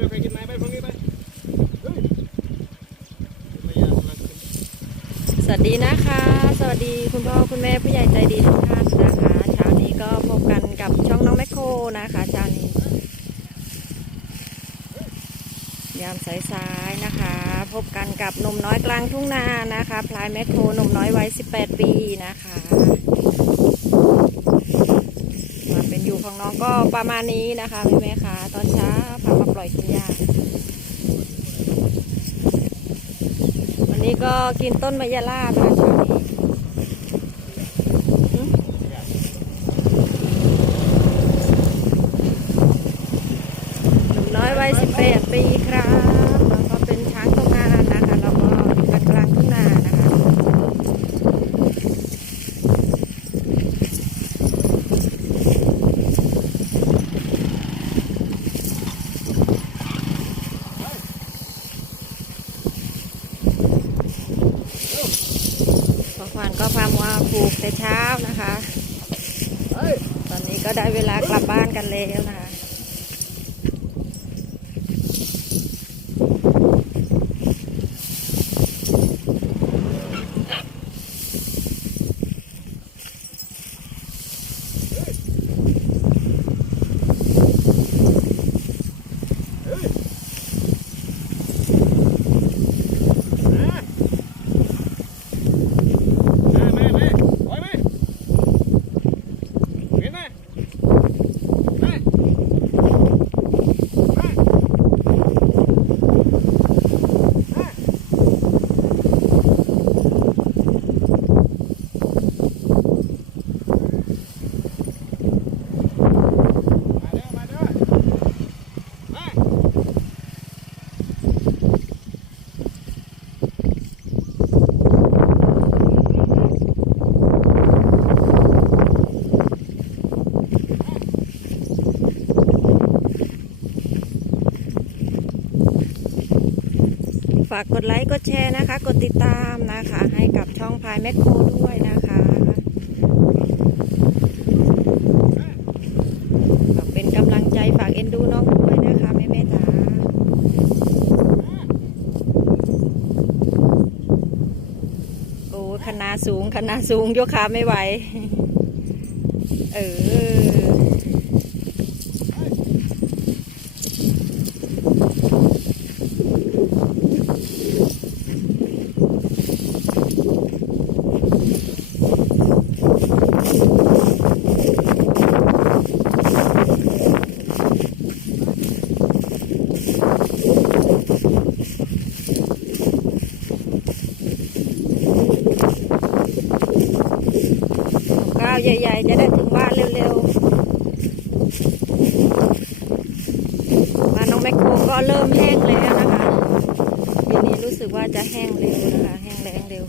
ไปไปกินไม้ไปพวกนี้ไปสวัสดีนะคะ สวัสดีคุณพ่อคุณแม่ผู้ใหญ่ใจดีทุกท่านนะคะเช้านี้ก็พบกันกับช่องน้องแมคโครนะคะเช้านี้ยามสายๆนะคะ พบกันกับหนุ่มน้อยกลางทุ่งนานะคะ พลายแมคโครหนุ่มน้อยวัย 18 ปีนะคะมาเป็นอยู่ ของน้องก็ประมาณนี้นะคะแม่แม่คะตอนเช้าพามาปล่อยกินหญ้าวันนี้ก็กินต้นมะยาลาบนะคะเช้านี้หึหนุ่มน้อยวัย18 ปีครับแล้วก็เป็นช้างทุ่งนานะคะแล้วก็อยู่กันกลางทุ่งนานะคะ พอควานก็พามัวปลูกแต่ เช้านะคะเฮ้ยตอนนี้ก็ได้เวลากลับบ้านกันแล้วนะคะ มามามาปล่อยมาเห็นไหมมามามาเด้อมาเด้อมา ฝากกดไลค์ กดแชร์นะคะ กดติดตามนะคะ ให้กับช่องพายแมคโครด้วยนะคะฝากเป็นกำลังใจฝากเอ็นดูน้องด้วยนะคะ แม่แม่จ๋าโอ้คณะสูงคณะสูงยกขาไม่ไหว เออ ข้าวใหญ่ๆ จะได้ถึงบ้านเร็วๆบ้านน้องแมคโครก็ เริ่มแห้งแล้วนะคะปีนี้รู้สึกว่าจะแห้งเร็วนะคะ แห้งแรงเร็ว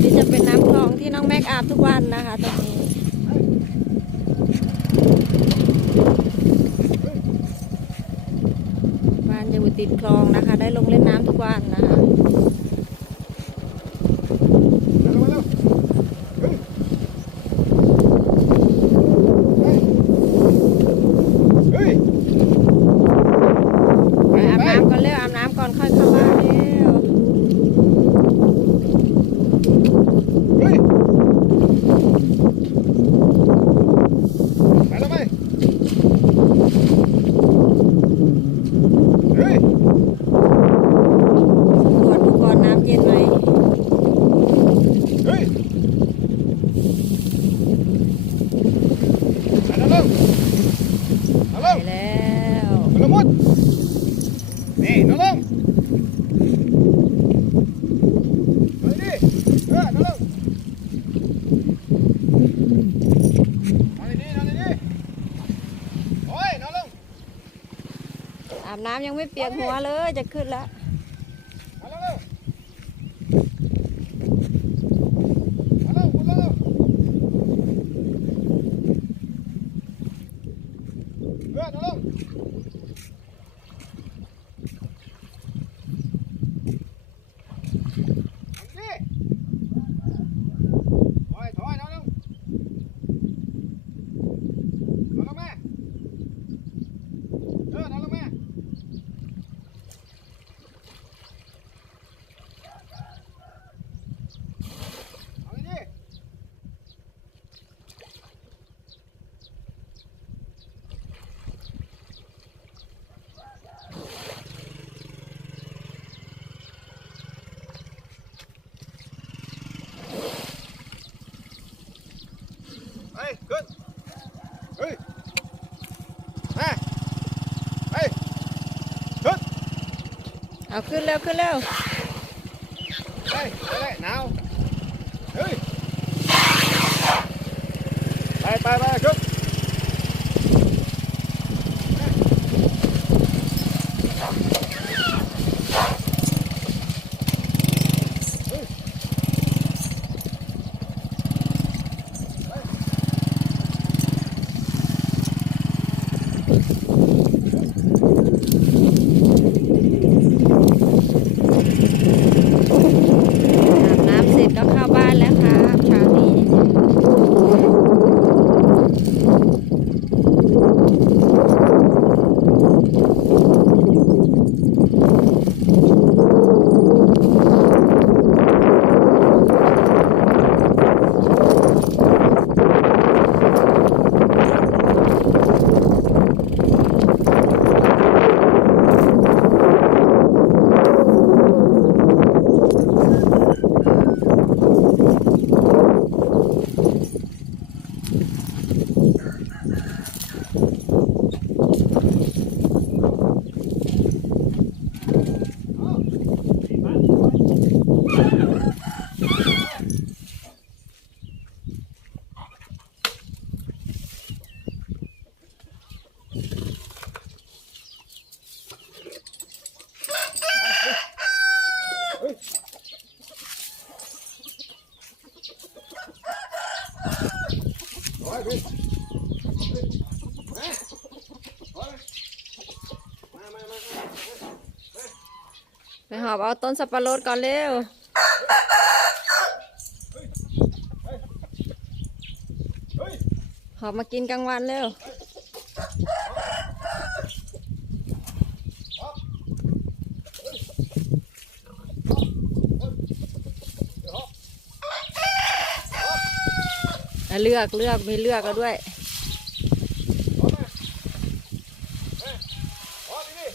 นี่จะเป็นน้ำคลองที่น้องแม็กอาบทุกวันนะคะตรงนี้ บ้านอยู่ ติดคลองนะคะ ได้ลงเล่นน้ำทุกวันนะคะ มาเร็วมาเร็วเฮ้ยเฮ้ย ไปอาบน้ำก่อนเร็วอาบน้ำก่อนค่อยเข้าบ้านเร็ว เฮ้ยไปแล้วไหม น้ำยังไม่เปียกหัวเลยจะขึ้นแล้ว มาเร็วมาเร็วคุณเร็วเพื่อนเอาเร็วอันนี้ถอยถอยเอาเร็วเอาลงมาเดินเอาลงมา เอาดิ เฮ้ยขึ้นเฮ้ยมาเฮ้ยขึ้นเอาขึ้นเร็วขึ้นเร็วเฮ้ยไปเลยหนาวเฮ้ยไปไปไปขึ้น อาบน้ำเสร็จก็เข้าบ้านแล้วครับเช้านี้ โอ้ยพี่มามามามา ไปหอบเอาต้นสับปะรดก่อนเร็วหอบมากินกลางวันเร็วเลือกเลือกมีเลือกก็ด้วย ออกมาเฮ้ยออกดิ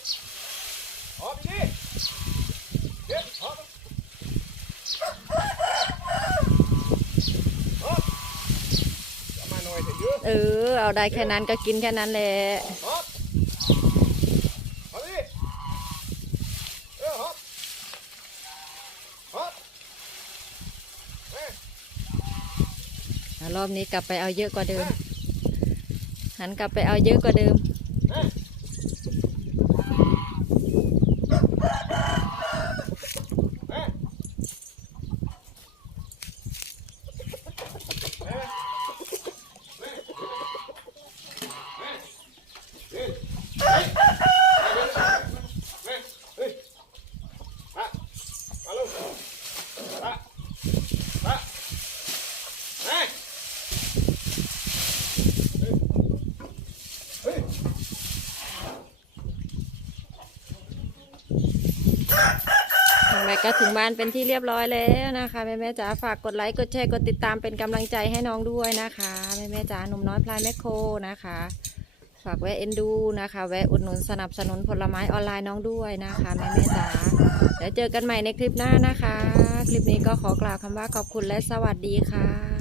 ออกดิเด็ดออกออกจะมาหน่อย เออ เอาได้แค่นั้นก็กินแค่นั้นแหลยอะรอบนี้กลับไปเอาเยอะกว่าเดิม หันกลับไปเอาเยอะกว่าเดิม เอ้ยเอ้ยเอ้ยเอ้ยเอ้ยเอ้ยเอ้ยมามาลูกมามาเอ้ยเฮ้ย แม่ ก็ถึงบ้านเป็นที่เรียบร้อยแล้วนะคะแม่แม่จ๋าฝากกดไลค์กดแชร์กดติดตามเป็นกำลังใจให้น้องด้วยนะคะแม่แม่จ๋าหนุ่มน้อยพลายแมคโครนะคะ ฝากแวะเอ็นดูนะคะ แวะอุดหนุนสนับสนุนผลไม้ออนไลน์น้องด้วยนะคะแม่แม่จ๋าเดี๋ยวเจอกันใหม่ในคลิปหน้านะคะ คลิปนี้ก็ขอกล่าวคำว่าขอบคุณและสวัสดีค่ะ